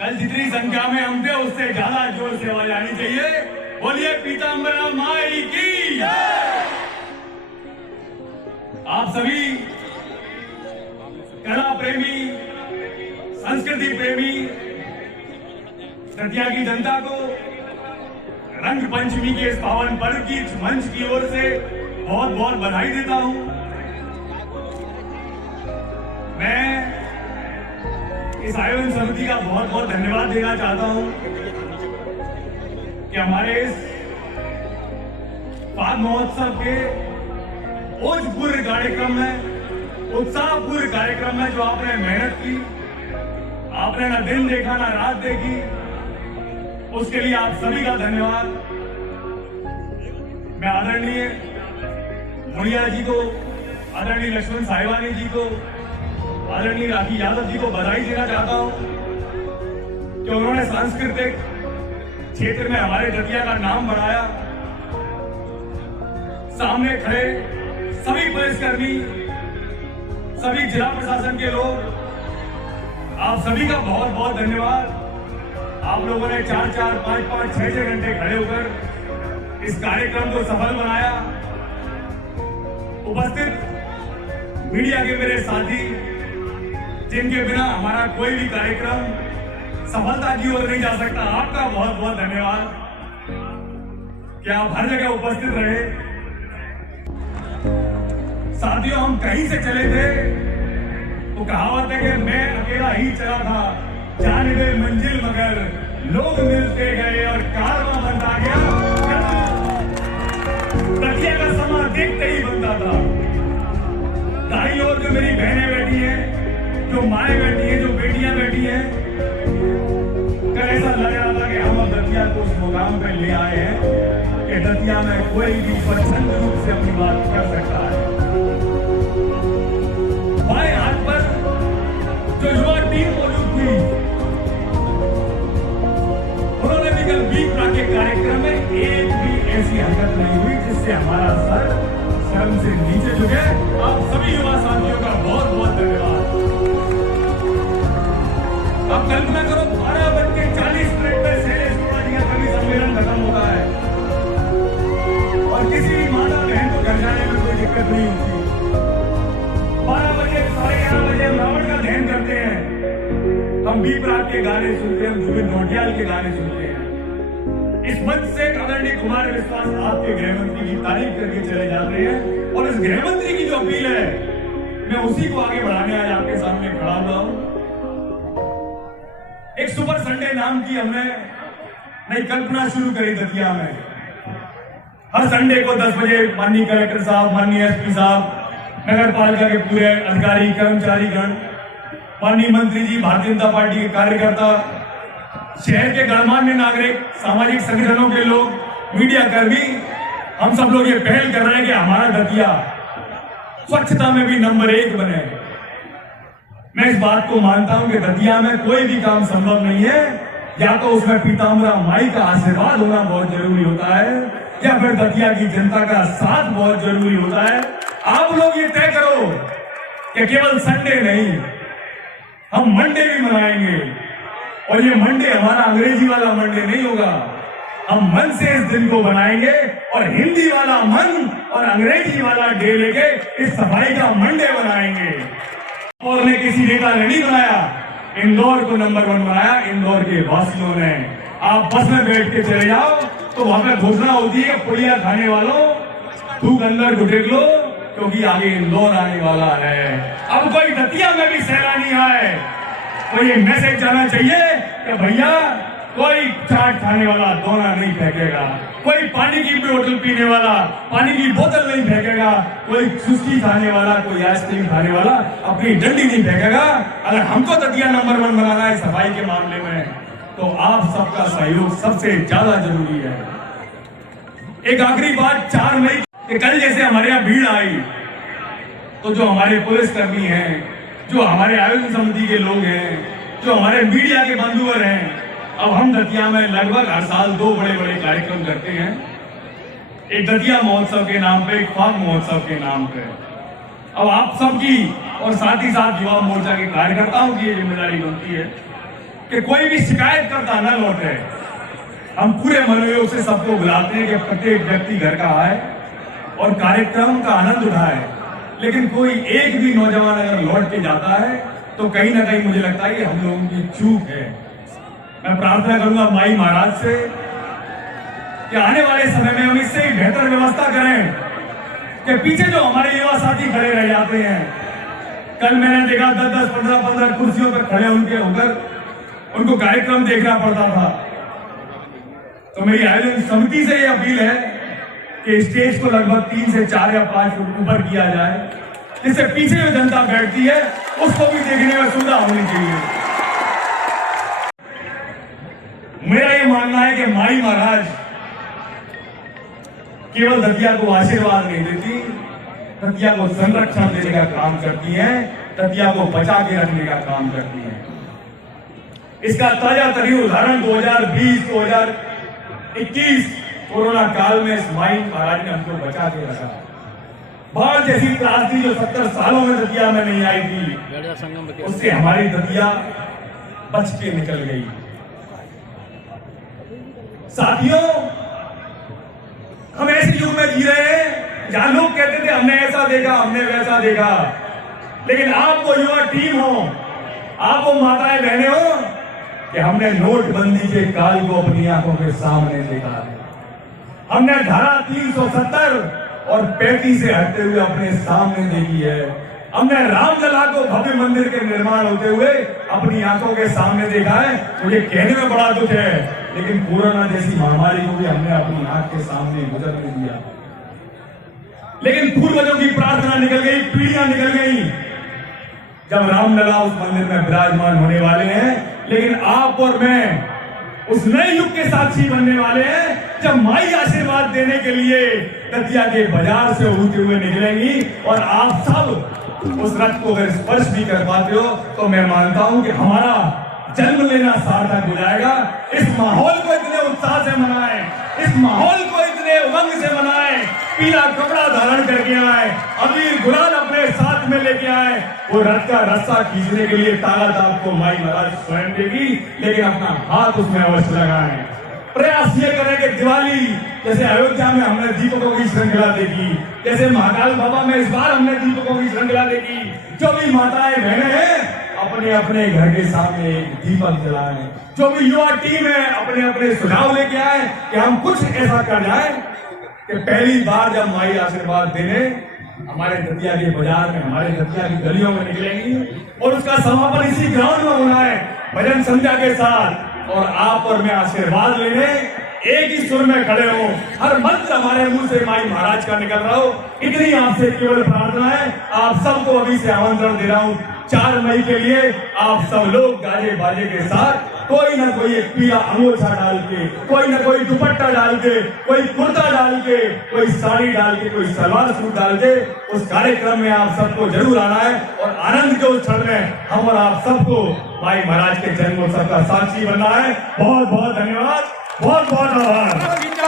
कल जितनी संख्या में हम थे उससे ज्यादा जोर से आवाज आनी चाहिए। बोलिए पीताम्बरा माई की। आप सभी कला प्रेमी, संस्कृति प्रेमी, दतिया की जनता को रंग पंचमी के इस पावन पर्व की मंच की ओर से बहुत बहुत बधाई देता हूं। मैं इस आयोजन समिति का बहुत बहुत धन्यवाद देना चाहता हूं कि हमारे इस फाग महोत्सव के ओजपूर्ण कार्यक्रम में, उत्साहपूर्ण कार्यक्रम में जो आपने मेहनत की, आपने ना दिन देखा ना रात देखी, उसके लिए आप सभी का धन्यवाद। मैं आदरणीय मुनिया जी को, आदरणीय लक्ष्मण साहिवानी जी को, आदरणीय राखी यादव जी को बधाई देना चाहता हूं कि उन्होंने सांस्कृतिक क्षेत्र में हमारे दतिया का नाम बढ़ाया। सामने खड़े सभी पुलिसकर्मी, सभी जिला प्रशासन के लोग, आप सभी का बहुत बहुत धन्यवाद। आप लोगों ने 4-4, 5-5, 6-6 घंटे खड़े होकर इस कार्यक्रम को सफल बनाया। उपस्थित मीडिया के मेरे साथी, जिनके बिना हमारा कोई भी कार्यक्रम सफलता की ओर नहीं जा सकता, आपका बहुत बहुत धन्यवाद कि आप हर जगह उपस्थित रहे। साथियों, हम कहीं से चले थे तो कहावत है कि मैं अकेला ही चला था, जाने दे मंजिल मगर लोग मिलते गए और कारवां बनता गया। दतिया का समा देखते ही बनता था। दाई ओर जो मेरी बहनें बैठी हैं, जो माएं बैठी हैं, जो बेटियां बैठी हैं, कल ऐसा लग रहा था कि हम अब दतिया को उस मुकाम पर ले आए हैं कि दतिया में कोई भी स्वच्छंद रूप से अपनी बात कर सकता है। बाएं हाथ पर जो युवा टीम मौजूद थी, उन्होंने भी कल बीपरा के कार्यक्रम में एक भी ऐसी हरकत नहीं हुई जिससे हमारा सर शर्म से नीचे झुके। आप सभी युवा साथियों का बहुत बहुत धन्यवाद। अब कल्पना करो 12:40 पर शैलेश अरोड़ा जी का कवि सम्मेलन खत्म होता है और किसी भी माता बहन को घर जाने में कोई दिक्कत नहीं होती। 12 बजे, 11:30 बजे हम रावण का दहन करते हैं, हम बीपराग के गाने सुनते हैं, हम जुबिन नौटियाल के गाने सुनते हैं। इस मंच से आदरणीय कुमार विश्वास आपके गृहमंत्री की तारीफ करके चले जाते हैं और इस गृहमंत्री की जो अपील है, मैं उसी को आगे बढ़ाने आज आपके सामने खड़ा हुआ हूं। एक सुपर संडे नाम की हमने नई कल्पना शुरू करी दतिया में। हर संडे को 10 बजे माननीय कलेक्टर साहब, माननीय एसपी साहब, नगर पालिका के पूरे अधिकारी कर्मचारी गण, माननीय मंत्री जी, भारतीय जनता पार्टी के कार्यकर्ता, शहर के गणमान्य नागरिक, सामाजिक संगठनों के लोग, मीडिया कर्मी, हम सब लोग ये पहल कर रहे हैं कि हमारा दतिया स्वच्छता में भी नंबर 1 बने। मैं इस बात को मानता हूं कि दतिया में कोई भी काम संभव नहीं है, या तो उसमें पीताम्बरा माई का आशीर्वाद होना बहुत जरूरी होता है, या फिर दतिया की जनता का साथ बहुत जरूरी होता है। आप लोग ये तय करो कि केवल संडे नहीं, हम मंडे भी मनाएंगे, और ये मंडे हमारा अंग्रेजी वाला मंडे नहीं होगा। हम मन से इस दिन को बनाएंगे और हिंदी वाला मन और अंग्रेजी वाला डे लेके इस सफाई का मंडे बनाएंगे। और ने किसी नेता ने नहीं बनाया, इंदौर को नंबर 1 बनाया इंदौर के वासियों ने। आप बस में बैठ के चले जाओ तो वहां पर घोषणा होती है, पुड़िया खाने वालों थूक अंदर घुटेक लो, क्योंकि आगे इंदौर आने वाला है। अब कोई दतिया में भी सैलानी आए तो ये मैसेज जाना चाहिए कि भैया कोई चाट खाने वाला दोना नहीं फेंकेगा, कोई पानी की बोतल पीने वाला पानी की बोतल नहीं फेंकेगा, कोई सुस्की खाने वाला, कोई आइसक्रीम खाने वाला अपनी डंडी नहीं फेंकेगा। अगर हमको दतिया नंबर 1 बनाना है सफाई के मामले में, तो आप सबका सहयोग सबसे ज्यादा जरूरी है। एक आखिरी बात, 4 मई के कल जैसे हमारे यहाँ भीड़ आई, तो जो हमारे पुलिसकर्मी हैं, जो हमारे आयोजन समिति के लोग हैं, जो हमारे मीडिया के बंधुवर हैं, अब हम दतिया में लगभग हर साल 2 बड़े बड़े कार्यक्रम करते हैं। एक दतिया महोत्सव के नाम पे, एक फाग महोत्सव के नाम पे। अब आप सबकी और साथ ही साथ युवा मोर्चा के कार्यकर्ताओं की जिम्मेदारी बनती है कि कोई भी शिकायत करता न लौटे। हम पूरे मनोयोग से सबको बुलाते हैं कि प्रत्येक व्यक्ति घर का आए और कार्यक्रम का आनंद उठाए, लेकिन कोई एक भी नौजवान अगर लौट के जाता है तो कहीं ना कहीं मुझे लगता है कि हम लोगों की चूक है। मैं प्रार्थना करूंगा माई महाराज से कि आने वाले समय में हम इससे बेहतर व्यवस्था करें कि पीछे जो हमारे युवा साथी खड़े रह जाते हैं। कल मैंने देखा 10-10, 15-15 कुर्सियों पर खड़े उनके होकर उनको कार्यक्रम देखना पड़ता था। तो मेरी आयोजन समिति से यह अपील है कि स्टेज को लगभग 3 से 4 या 5 फुट ऊपर किया जाए, जिससे पीछे जो जनता बैठती है उसको भी देखने में सुविधा होनी चाहिए। मेरा यह मानना है कि माई महाराज केवल दतिया को आशीर्वाद नहीं देती, दतिया को संरक्षण देने का काम करती है, दतिया को बचा के रखने का काम करती है। इसका ताजा तरीन उदाहरण 2020-2021 कोरोना काल में इस माई महाराज ने हमको बचा के रखा। बाढ़ जैसी त्रासदी जो 70 सालों में दतिया में नहीं आई थी, उससे हमारी दतिया बच के निकल गई। साथियों, हम ऐसे युग में जी रहे हैं जहां लोग कहते थे हमने ऐसा देखा, हमने वैसा देखा, लेकिन आप वो युवा टीम हो, आप वो माताएं बहनें हो कि हमने नोटबंदी के काल को अपनी आंखों के सामने देखा है। हमने धारा 370 और 35 से हटते हुए अपने सामने देखी है। हमने रामलला को भव्य मंदिर के निर्माण होते हुए अपनी आंखों के सामने देखा है। मुझे कहने में बड़ा दुख है, लेकिन कोरोना जैसी महामारी को भी हमने अपनी आंख के सामने गुजरने दिया। लेकिन पूर्वजों की प्रार्थना निकल गई, पीढ़ियां निकल गई। जब रामलला उस मंदिर में विराजमान होने वाले हैं, लेकिन आप और मैं उस नए युग के साक्षी बनने वाले हैं जब माई आशीर्वाद देने के लिए दतिया के बाजार से होते हुए निकलेंगी। और आप सब उस रथ को अगर स्पर्श भी कर पाते हो तो मैं मानता हूं कि हमारा जन्म लेना सार्थक हो जाएगा। इस माहौल को इतने उत्साह से मनाएं, इस माहौल को इतने उमंग से मनाएं, पीला कपड़ा धारण करके आए, अबीर गुलाल अपने साथ में लेके आए। वो रथ का रस्सा खींचने के लिए ताकत आपको माई महाराज स्वयं देगी, लेकिन अपना हाथ उसमें अवश्य लगाएं। प्रयास ये करें कि दिवाली जैसे अयोध्या में हमने दीपकों की श्रृंखला देखी, जैसे महाकाल बाबा में इस बार हमने दीपकों की श्रृंखला देखी। जो भी माताएं बहनें हैं अपने अपने घर के सामने एक दीपक जलाएं। जो भी युवा टीम है अपने अपने सुझाव लेके आए कि हम कुछ ऐसा कर जाए कि पहली बार जब माई आशीर्वाद देने हमारे दतिया के बाजार में, हमारे दतिया की गलियों में निकलेंगी और उसका समापन इसी ग्राउंड में होना है भजन संध्या के साथ। और आप और मैं आशीर्वाद लेने एक ही सुर में खड़े हो, हर मंत्र हमारे मुंह से माई महाराज का निकल रहा हो, इतनी आपसे केवल प्रार्थना है। आप सबको अभी से आमंत्रण दे रहा हूं 4 मई के लिए। आप सब लोग गाजे बाजे के साथ कोई ना कोई एक पीला अंगोछा डाल के, कोई ना कोई दुपट्टा डाल के, कोई कुर्ता डाल के, कोई साड़ी डाल के, कोई सलवार सूट डाल के उस कार्यक्रम में आप सबको जरूर आना है और आनंद के उस क्षण में हम और आप सबको माई महाराज के जन्मोत्सव का साक्षी बनना है। बहुत बहुत धन्यवाद, बहुत बहुत आभार।